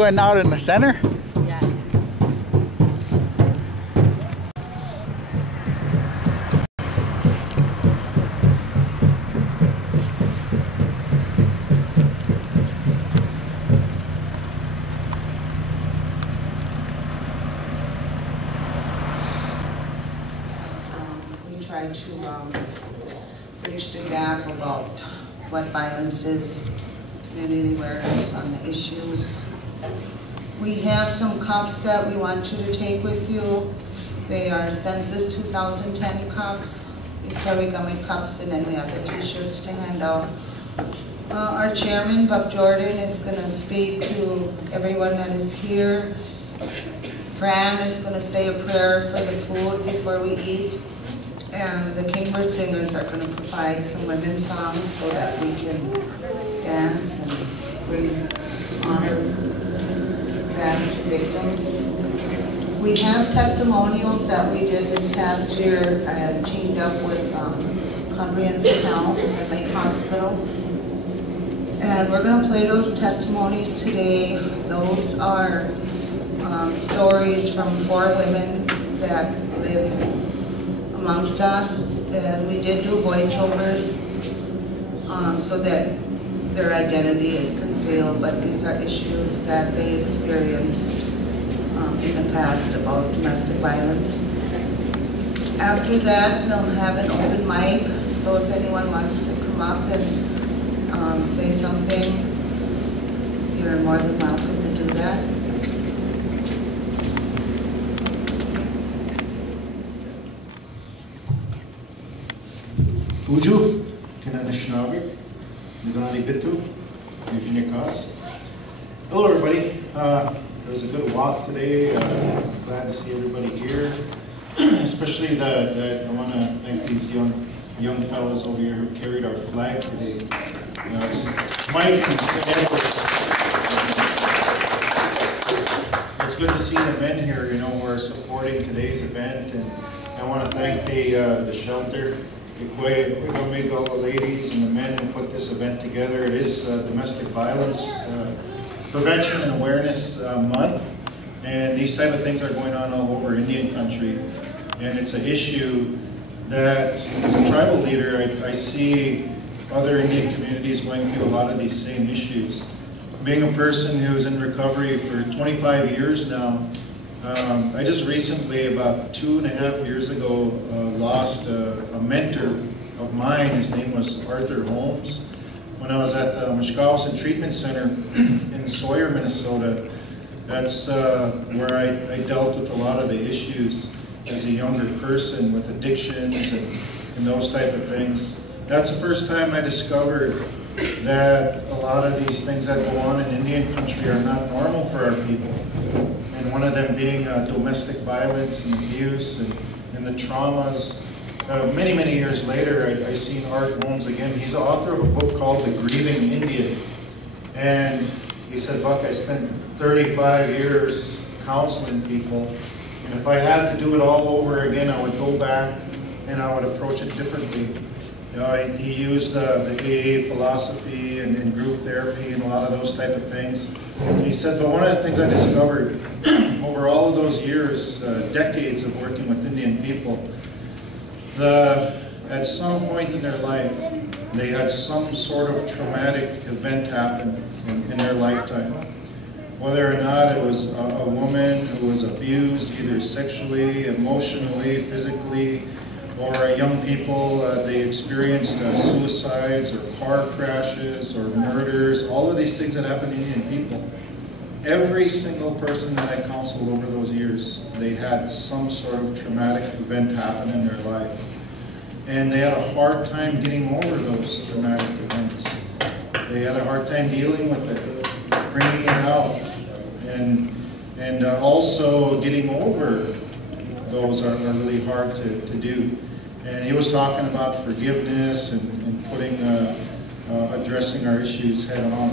going out in the center? Yeah. We try to bridge the gap about what violence is, community awareness on the issues. We have some cups that we want you to take with you. They are Census 2010 cups, Equay Wiigamig cups, and then we have the t-shirts to hand out. Our chairman, Buck Jordan, is going to speak to everyone that is here. Fran is going to say a prayer for the food before we eat. And the Kingbird Singers are going to provide some women's songs so that we can dance and bring honor back to victims. We have testimonials that we did this past year. I have teamed up with Comprehensive Health at Lake Hospital. And we're going to play those testimonies today. Those are stories from 4 women that live amongst us, and we did do voiceovers so that their identity is concealed, but these are issues that they experienced in the past about domestic violence. After that, we'll have an open mic, so if anyone wants to come up and say something, you're more than welcome to do that. Pujo, Kananishnavi, Nidani Bitu, Yujinikas. Hello everybody. It was a good walk today. Glad to see everybody here. Especially I want to thank these young fellas over here who carried our flag today. Mike and Edward. It's good to see the men here, who are supporting today's event, and I want to thank the shelter. Equay, Wiigamig, all the ladies and the men who put this event together. It is Domestic Violence Prevention and Awareness Month, and these type of things are going on all over Indian country, and it's an issue that, as a tribal leader, I see other Indian communities going through a lot of these same issues. Being a person who's in recovery for 25 years now, I just recently, about 2.5 years ago, lost a mentor of mine. His name was Arthur Holmes. When I was at the Mishkowson Treatment Center in Sawyer, Minnesota, that's where I dealt with a lot of the issues as a younger person with addictions and those type of things. That's the first time I discovered that a lot of these things that go on in Indian country are not normal for our people. And one of them being domestic violence and abuse and the traumas. Many, many years later, I seen Art Holmes again. He's the author of a book called The Grieving Indian. And he said, Buck, I spent 35 years counseling people, and if I had to do it all over again, I would go back and I would approach it differently. He used the AA philosophy and group therapy and a lot of those type of things. He said, but one of the things I discovered over all of those years, decades of working with Indian people, at some point in their life, they had some sort of traumatic event happen in their lifetime. Whether or not it was a woman who was abused, either sexually, emotionally, physically, or young people, they experienced suicides or car crashes or murders, all of these things that happen to Indian people. Every single person that I counseled over those years, they had some sort of traumatic event happen in their life. And they had a hard time getting over those traumatic events. They had a hard time dealing with it, bringing it out, and also getting over those are really hard to do. And he was talking about forgiveness and putting, addressing our issues head on.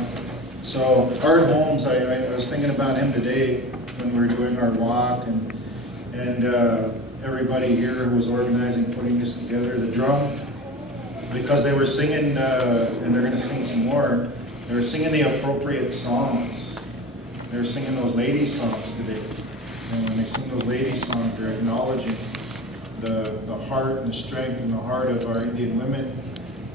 So Art Holmes, I was thinking about him today when we were doing our walk, and everybody here who was organizing, putting this together, the drum, because they were singing, and they're going to sing some more, they were singing the appropriate songs. they're singing those lady songs today. And when they sing those lady songs, they're acknowledging the heart and the strength and the heart of our Indian women.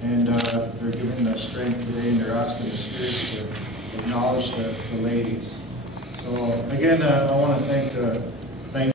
And they're giving the strength today, and they're asking the spirits to acknowledge the ladies. So again, I want to thank